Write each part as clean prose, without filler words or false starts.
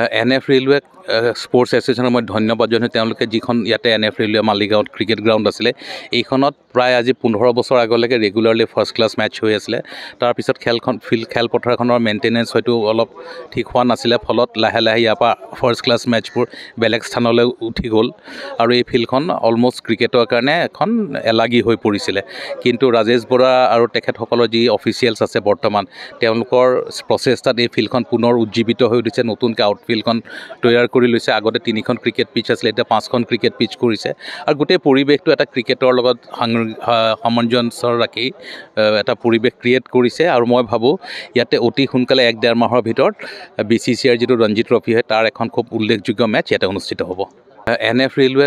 NF railway sports এছ'চিয়েশ্যনৰ মই ধন্যবাদ জনাইছোঁ। তেওঁলোকে যিখন ইয়াতে NF ৰেলৱে মালিগাঁৱত ক্ৰিকেট গ্ৰাউণ্ড আছিলে, এইখনত প্ৰায় আজি 15 বছৰ আগলৈকে ৰেগুলাৰলি ফাৰ্ষ্ট ক্লাছ মেটচ হৈ আছিলে। তাৰপিছত খেলপথাৰখনৰ মেইনটেনেঞ্চ হয়তো অলপ ঠিক হোৱা নাছিলে, ফলত লাহে লাহে ইয়াৰ পৰা ফাৰ্ষ্ট ক্লাছ মেটচবোৰ বেলেগ স্থানলৈ উঠি গ'ল আৰু এই ফিল্ডখন অলমষ্ট ক্ৰিকেটৰ কাৰণে এখন এলাগী হৈ পৰিছিলে। কিন্তু ৰাজেশ বৰা আৰু তেখেতসকলৰ যি অফিচিয়েলছ আছে বৰ্তমান, তেওঁলোকৰ প্ৰচেষ্টাত এই ফিল্ডখন পুনৰ উজ্জীৱিত হৈ উঠিছে। নতুনকৈ আউটফিল্ডখন তৈয়াৰ কৰি লৈছে। আগতে 3খন ক্ৰিকেট পিচ আছিলে, এতিয়া 5খন ক্ৰিকেট পিচ কৰিছে আৰু গোটেই পৰিৱেশটো এটা ক্ৰিকেটৰ লগত সামঞ্জস্য ৰাখি এটা পৰিৱেশ ক্ৰিয়েট কৰিছে। আৰু মই ভাবোঁ ইয়াতে অতি সোনকালে 1-1.5 মাহৰ ভিতৰত BCCIৰ যিটো ৰঞ্জী ট্ৰফি হয় তাৰ এখন খুব উল্লেখযোগ্য মেটচ ইয়াতে অনুষ্ঠিত হ'ব। NF ৰেলৱে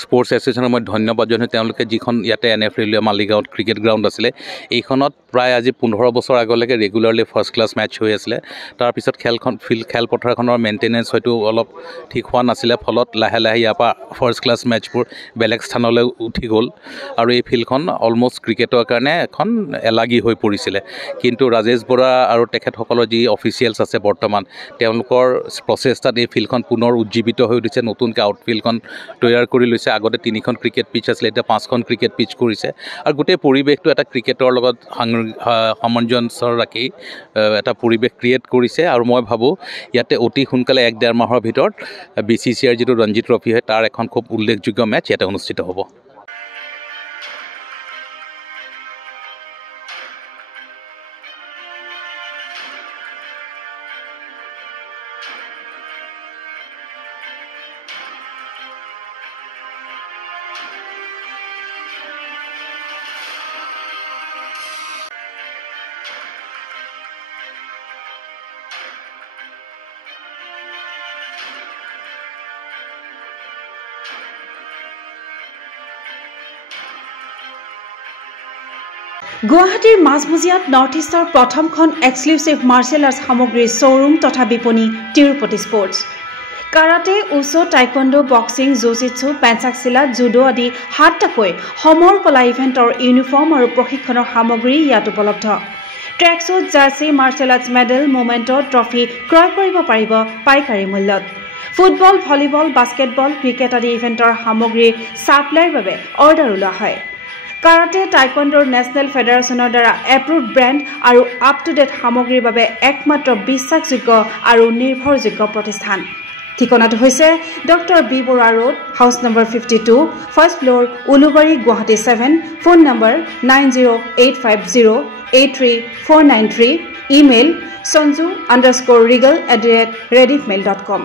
স্পৰ্টছ এছ'চিয়েশ্যনৰ মই ধন্যবাদ জনাইছোঁ। তেওঁলোকে যিখন ইয়াতে NF ৰেলৱে মালিগাঁৱত ক্ৰিকেট গ্ৰাউণ্ড আছিলে, এইখনত প্ৰায় আজি 15 বছৰ আগলৈকে ৰেগুলাৰলি ফাৰ্ষ্ট ক্লাছ মেটচ হৈ আছিলে। তাৰপিছত খেলপথাৰখনৰ মেইনটেনেঞ্চ হয়তো অলপ ঠিক হোৱা নাছিলে, ফলত লাহে লাহে ইয়াৰ পৰা ফাৰ্ষ্ট ক্লাছ মেটচবোৰ বেলেগ স্থানলৈ উঠি গ'ল আৰু এই ফিল্ডখন অলমষ্ট ক্ৰিকেটৰ কাৰণে এখন এলাগী হৈ পৰিছিলে। কিন্তু ৰাজেশ বৰা আৰু তেখেতসকলৰ যি অফিচিয়েলছ আছে বৰ্তমান, তেওঁলোকৰ প্ৰচেষ্টাত এই ফিল্ডখন পুনৰ উজ্জীৱিত হৈ উঠিছে। নতুনকৈ আউটফিল্ডখন তৈয়াৰ কৰি লৈছে। আগতে 3খন ক্ৰিকেট পিচ আছিলে, এতিয়া 5খন ক্ৰিকেট পিচ কৰিছে আৰু গোটেই পৰিৱেশটো এটা ক্ৰিকেটৰ লগত সামঞ্জস্য ৰাখি এটা পৰিৱেশ ক্ৰিয়েট কৰিছে। আৰু মই ভাবোঁ ইয়াতে অতি সোনকালে 1-1.5 মাহৰ ভিতৰত BCCIৰ যিটো ৰঞ্জী ট্ৰফি হয় তাৰ এখন খুব উল্লেখযোগ্য মেটচ ইয়াতে অনুষ্ঠিত হ'ব। গুৱাহাটীৰ মাজমজিয়াত নৰ্থ ইষ্টৰ প্ৰথমখন এক্সক্লুচিভ মাৰ্চেল আৰ্টছ সামগ্ৰীৰ শ্ব'ৰুম তথা বিপণী Tirupati sports. Karate, wushu, taekwondo, boxing, jujitsu, pencak silat, judo আদি 7টাকৈ সমৰ কলা ইভেণ্টৰ ইউনিফৰ্ম আৰু প্ৰশিক্ষণৰ সামগ্ৰী ইয়াত উপলব্ধ। Tracksuit, jersey, martial arts medal, memento, trophy ক্ৰয় কৰিব পাৰিব পাইকাৰী মূল্যত। ফুটবল, ভলীবল, বাস্কেটবল, ক্ৰিকেট আদি ইভেণ্টৰ সামগ্ৰীৰ ছাপ্লাইৰ বাবে অৰ্ডাৰ ওলোৱা হয়। কাৰাটে, টাইকোৱাণ্ডোৰ নেশ্যনেল ফেডাৰেশ্যনৰ দ্বাৰা এপ্ৰুভড ব্ৰেণ্ড আৰু আপ টু ডেট সামগ্ৰীৰ বাবে একমাত্ৰ বিশ্বাসযোগ্য আৰু নিৰ্ভৰযোগ্য প্ৰতিষ্ঠান। ঠিকনাটো হৈছে doctor B Barua road, house number 52, first floor, Ulubari, Guwahati 7। Phone number 9085083493। Email sanju_regal@rediffmail.com।